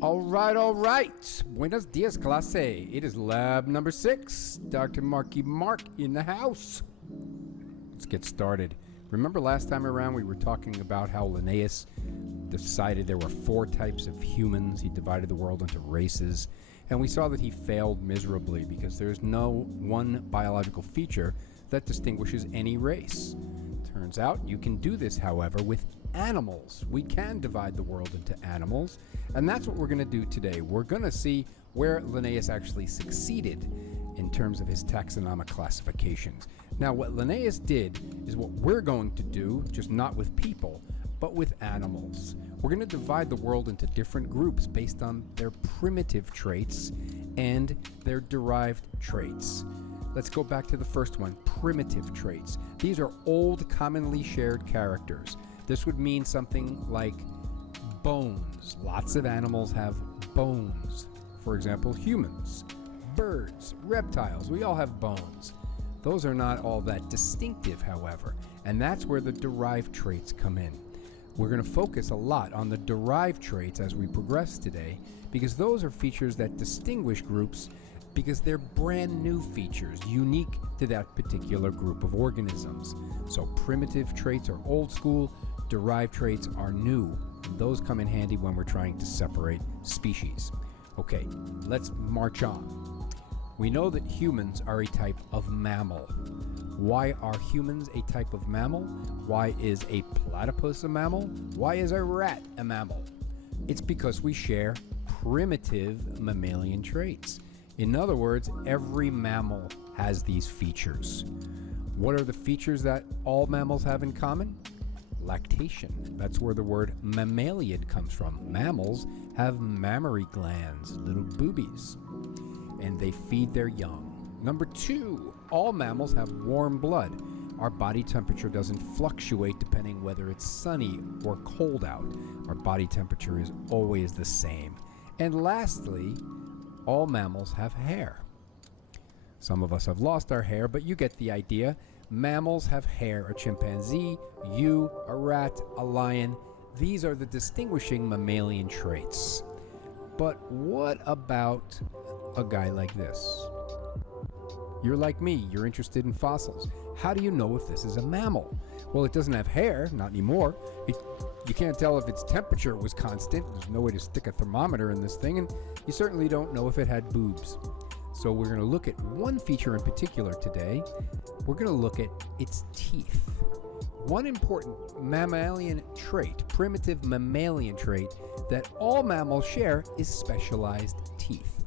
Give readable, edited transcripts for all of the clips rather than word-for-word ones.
All right. Buenos dias, clase. It is lab number 6. Dr. Marky Mark in the house. Let's get started. Remember last time around we were talking about how Linnaeus decided there were 4 types of humans. He divided the world into races. And we saw that he failed miserably because there's no one biological feature that distinguishes any race. Turns out you can do this, however, with animals. We can divide the world into animals, and that's what we're going to do today. We're going to see where Linnaeus actually succeeded in terms of his taxonomic classifications. Now, what Linnaeus did is what we're going to do, just not with people, but with animals. We're going to divide the world into different groups based on their primitive traits and their derived traits. Let's go back to the first one, primitive traits. These are old, commonly shared characters. This would mean something like bones. Lots of animals have bones. For example, humans, birds, reptiles, we all have bones. Those are not all that distinctive, however, and that's where the derived traits come in. We're going to focus a lot on the derived traits as we progress today, because those are features that distinguish groups because they're brand new features, unique to that particular group of organisms. So primitive traits are old school, derived traits are new. And those come in handy when we're trying to separate species. Okay, let's march on. We know that humans are a type of mammal. Why are humans a type of mammal? Why is a platypus a mammal? Why is a rat a mammal? It's because we share primitive mammalian traits. In other words, every mammal has these features. What are the features that all mammals have in common? Lactation. That's where the word mammalian comes from. Mammals have mammary glands, little boobies, and they feed their young. Number 2, all mammals have warm blood. Our body temperature doesn't fluctuate depending whether it's sunny or cold out. Our body temperature is always the same. And lastly, all mammals have hair. Some of us have lost our hair, but you get the idea. Mammals have hair. A chimpanzee, you, a rat, a lion. These are the distinguishing mammalian traits. But what about a guy like this? You're like me, you're interested in fossils. How do you know if this is a mammal? Well, it doesn't have hair, not anymore. You can't tell if its temperature was constant. There's no way to stick a thermometer in this thing, and you certainly don't know if it had boobs. So we're going to look at one feature in particular today. We're going to look at its teeth. One important mammalian trait, primitive mammalian trait, that all mammals share is specialized teeth.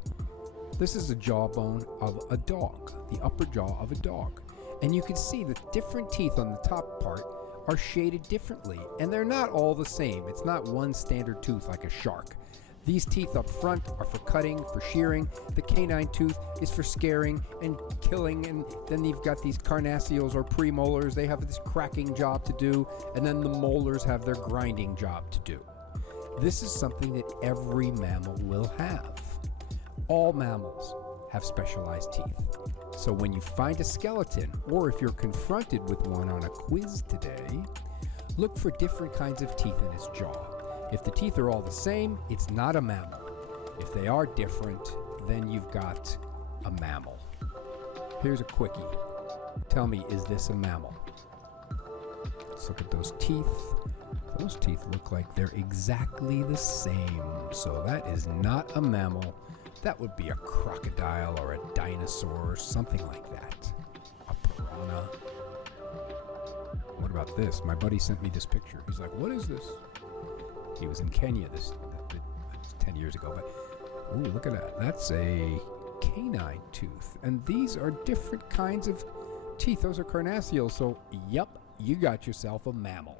This is the jawbone of a dog, the upper jaw of a dog. And you can see the different teeth on the top part are shaded differently, and they're not all the same. It's not one standard tooth like a shark. These teeth up front are for cutting, for shearing. The canine tooth is for scaring and killing, and then you've got these carnassials or premolars. They have this cracking job to do, and then the molars have their grinding job to do. This is something that every mammal will have. All mammals have specialized teeth. So when you find a skeleton, or if you're confronted with one on a quiz today, look for different kinds of teeth in its jaw. If the teeth are all the same, it's not a mammal. If they are different, then you've got a mammal. Here's a quickie. Tell me, is this a mammal? Let's look at those teeth. Those teeth look like they're exactly the same. So that is not a mammal. That would be a crocodile or a dinosaur or something like that. A piranha. What about this? My buddy sent me this picture. He's like, what is this? He was in Kenya this 10 years ago. But ooh, look at that. That's a canine tooth. And these are different kinds of teeth. Those are carnassials. So, yep, you got yourself a mammal.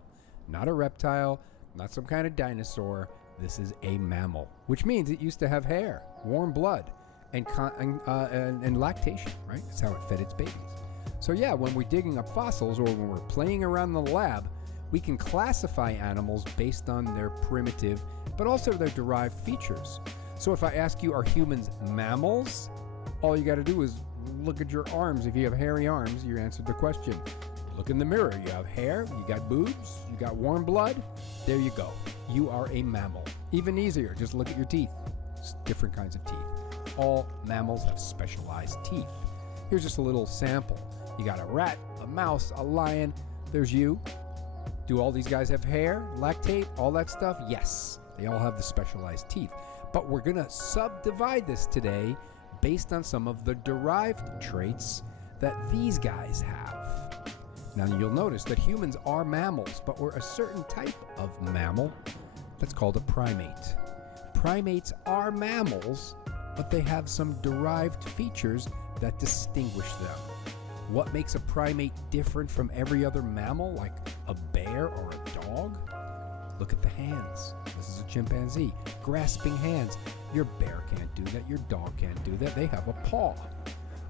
Not a reptile, not some kind of dinosaur. This is a mammal, which means it used to have hair, warm blood, and lactation, right? That's how it fed its babies. So yeah, when we're digging up fossils or when we're playing around in the lab, we can classify animals based on their primitive, but also their derived features. So if I ask you, are humans mammals? All you got to do is look at your arms. If you have hairy arms, you answered the question. Look in the mirror. You have hair, you got boobs, you got warm blood. There you go. You are a mammal. Even easier, just look at your teeth. It's different kinds of teeth. All mammals have specialized teeth. Here's just a little sample. You got a rat, a mouse, a lion. There's you. Do all these guys have hair, lactate, all that stuff? Yes, they all have the specialized teeth. But we're going to subdivide this today based on some of the derived traits that these guys have. Now you'll notice that humans are mammals, but we're a certain type of mammal that's called a primate. Primates are mammals, but they have some derived features that distinguish them. What makes a primate different from every other mammal, like a bear or a dog? Look at the hands. This is a chimpanzee. Grasping hands. Your bear can't do that. Your dog can't do that. They have a paw.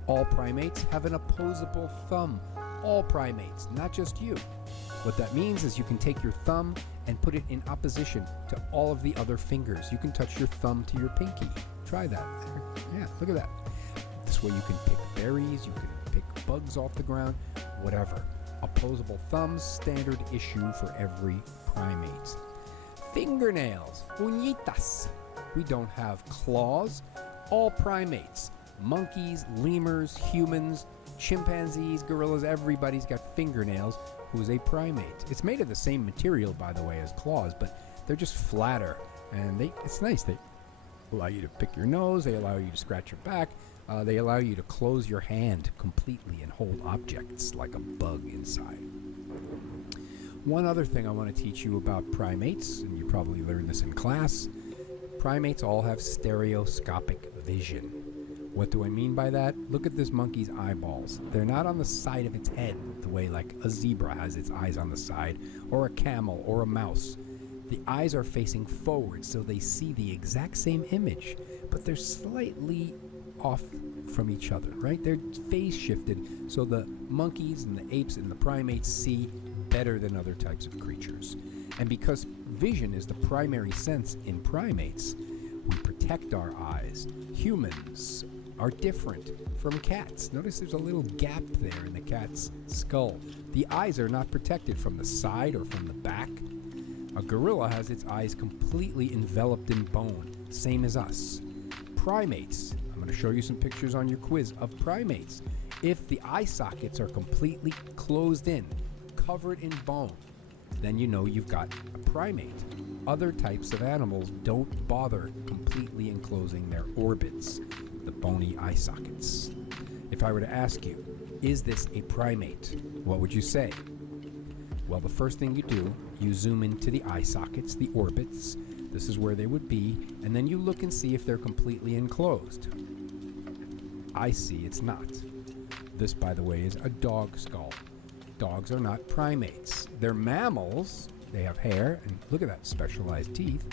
All primates have an opposable thumb. All primates, not just you. What that means is you can take your thumb and put it in opposition to all of the other fingers. You can touch your thumb to your pinky. Try that. Yeah, look at that. This way you can pick berries, you can pick bugs off the ground, whatever. Opposable thumbs, standard issue for every primate. Fingernails, uñitas. We don't have claws. All primates, monkeys, lemurs, humans, chimpanzees, gorillas, everybody's got fingernails who is a primate. It's made of the same material, by the way, as claws, but they're just flatter, and it's nice. They allow you to pick your nose, they allow you to scratch your back, they allow you to close your hand completely and hold objects like a bug inside. One other thing I want to teach you about primates, and you probably learned this in class, primates all have stereoscopic vision. What do I mean by that? Look at this monkey's eyeballs. They're not on the side of its head the way like a zebra has its eyes on the side, or a camel, or a mouse. The eyes are facing forward, so they see the exact same image, but they're slightly off from each other, right? They're phase shifted, so the monkeys and the apes and the primates see better than other types of creatures. And because vision is the primary sense in primates, we protect our eyes. Humans are different from cats. Notice there's a little gap there in the cat's skull. The eyes are not protected from the side or from the back. A gorilla has its eyes completely enveloped in bone, same as us. Primates, I'm going to show you some pictures on your quiz of primates. If the eye sockets are completely closed in, covered in bone, then you know you've got a primate. Other types of animals don't bother completely enclosing their orbits, the bony eye sockets. If I were to ask you, is this a primate? What would you say? Well, the first thing you do, you zoom into the eye sockets, the orbits. This is where they would be, and then you look and see if they're completely enclosed. I see it's not. This, by the way, is a dog skull. Dogs are not primates. They're mammals. They have hair, and look at that, specialized teeth,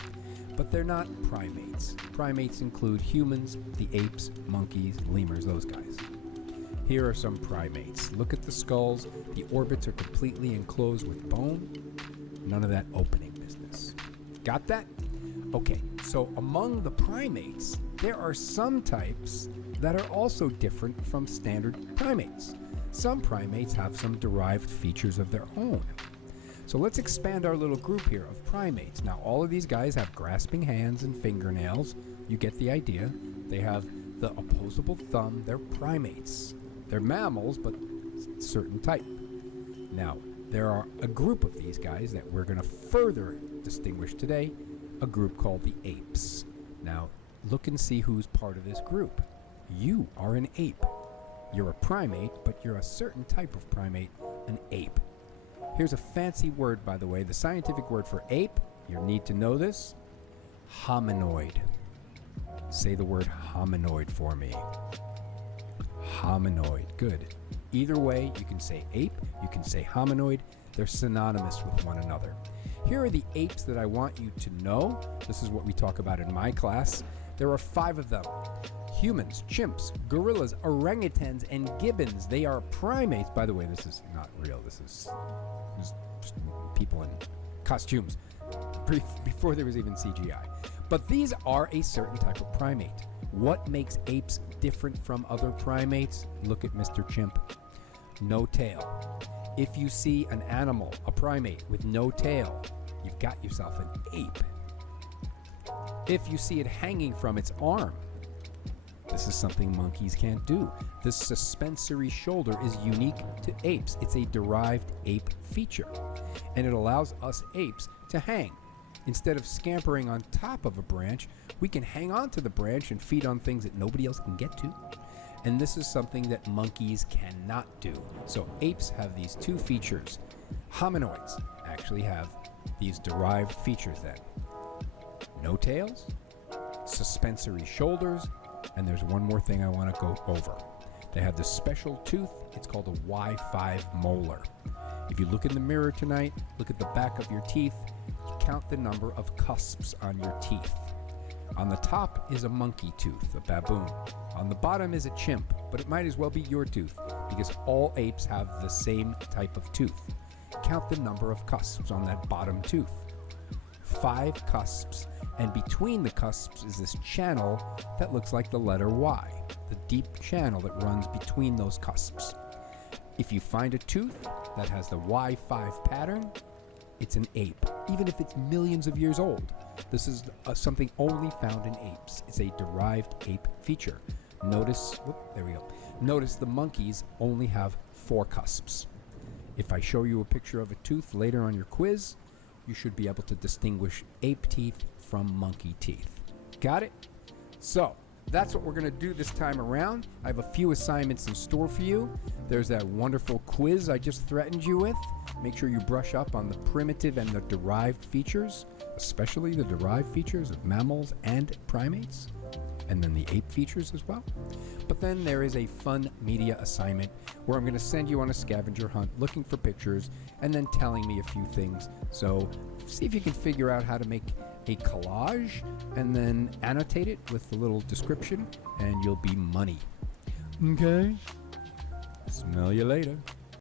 but they're not primates. Primates include humans, the apes, monkeys, lemurs, those guys. Here are some primates. Look at the skulls. The orbits are completely enclosed with bone. None of that opening business. Got that? Okay, so among the primates, there are some types that are also different from standard primates. Some primates have some derived features of their own. So let's expand our little group here of primates. Now, all of these guys have grasping hands and fingernails. You get the idea. They have the opposable thumb. They're primates. They're mammals, but certain type. Now, there are a group of these guys that we're going to further distinguish today, a group called the apes. Now, look and see who's part of this group. You are an ape. You're a primate, but you're a certain type of primate, an ape. Here's a fancy word, by the way. The scientific word for ape, you need to know this, hominoid. Say the word hominoid for me. Hominoid. Good. Either way, you can say ape, you can say hominoid. They're synonymous with one another. Here are the apes that I want you to know. This is what we talk about in my class. There are 5 of them. Humans, chimps, gorillas, orangutans, and gibbons. They are primates. By the way, this is not real. This is just people in costumes before there was even CGI. But these are a certain type of primate. What makes apes different from other primates? Look at Mr. Chimp. No tail. If you see an animal, a primate with no tail, you've got yourself an ape. If you see it hanging from its arm, this is something monkeys can't do. The suspensory shoulder is unique to apes. It's a derived ape feature, and it allows us apes to hang. Instead of scampering on top of a branch, we can hang on to the branch and feed on things that nobody else can get to. And this is something that monkeys cannot do. So apes have these two features. Hominoids actually have these derived features then. No tails, suspensory shoulders, and there's one more thing I want to go over. They have this special tooth. It's called a Y5 molar. If you look in the mirror tonight, look at the back of your teeth, count the number of cusps on your teeth. On the top is a monkey tooth, a baboon. On the bottom is a chimp, but it might as well be your tooth because all apes have the same type of tooth. Count the number of cusps on that bottom tooth. 5 cusps, and between the cusps is this channel that looks like the letter Y, the deep channel that runs between those cusps. If you find a tooth that has the Y5 pattern, it's an ape, even if it's millions of years old. This is something only found in apes. It's a derived ape feature. Notice the monkeys only have 4 cusps. If I show you a picture of a tooth later on your quiz, you should be able to distinguish ape teeth from monkey teeth. Got it? So, that's what we're going to do this time around. I have a few assignments in store for you. There's that wonderful quiz I just threatened you with. Make sure you brush up on the primitive and the derived features, especially the derived features of mammals and primates, and then the ape features as well. But then there is a fun media assignment where I'm going to send you on a scavenger hunt looking for pictures and then telling me a few things. So see if you can figure out how to make a collage and then annotate it with a little description, and you'll be money. Okay? Smell you later.